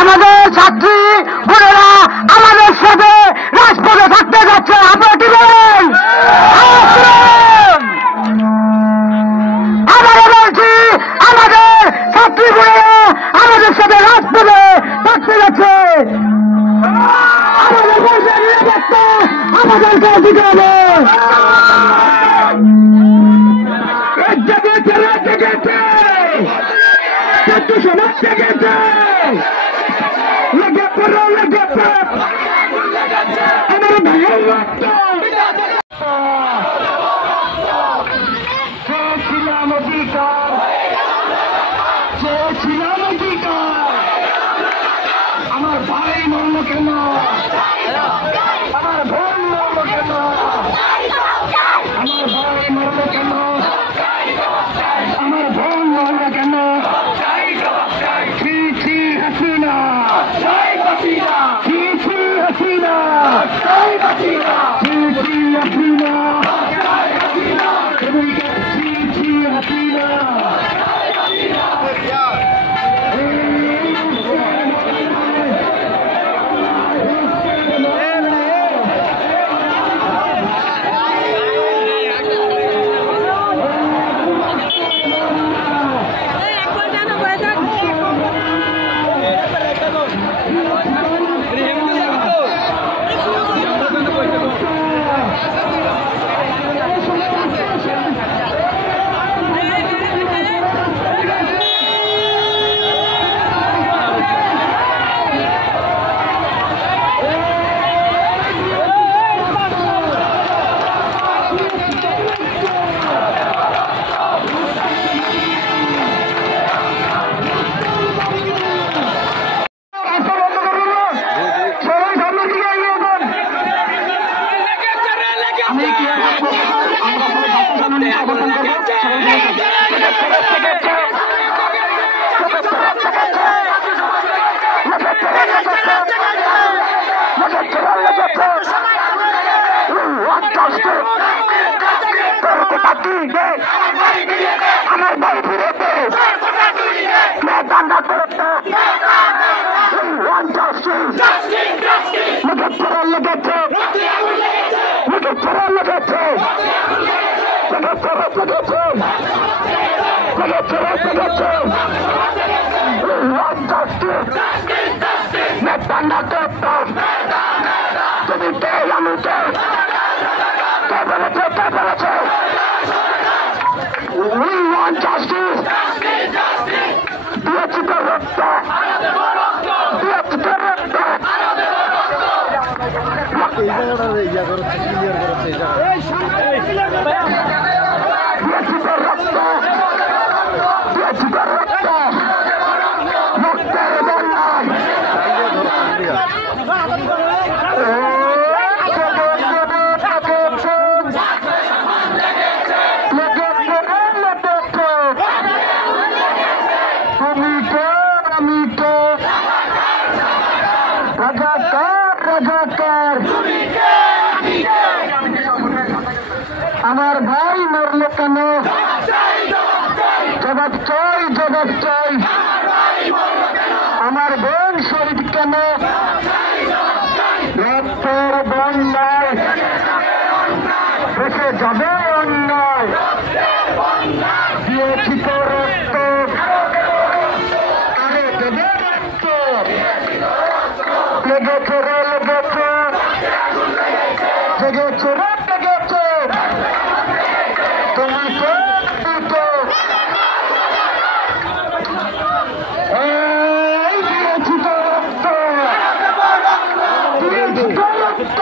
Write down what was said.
আমাদের ছাত্রী বোনেরা আমাদের সাথে রাজপথে থাকতে যাচ্ছে। আপনারা কি বলেন? আবারও বলছি, আমাদের ছাত্রী বোনেরা আমাদের সাথে রাজপথে থাকতে যাচ্ছে। আমাদের দেশের নিরাপত্তা আমাদেরকে দিতে হবে। সমাজ জেগেছে, লেগে পড়ো, লেগে পড়ো, আমার ভাইয়ের রক্ত। চেয়েছিলাম অধিকার, চেয়েছিলাম অধিকার, আমার ভাই মরল কেন, আমার বোন মরল কেন, আমার ভাই মরল কেন, আমার বোন মরল কেন। আমার ভাই ফিরেছে, We want justice. Dia juga rata. Dia juga rata. Dia juga rata. Dia juga rata. Dokter Bonan. আমার ভাই মরল কেন, জবাব চাই, জবাব চাই। আমার বোন শহীদ কেন, রক্তের বন্যায় দেশে যাবে অন্যায়, দিয়েছি তো রক্ত, আরে দেবে রক্ত, লেগেছে রে লেগেছে, জেগেছে রে জেগেছে, তুমি তো এই দিয়েছি তো রক্ত, দিয়েছি তো রক্ত।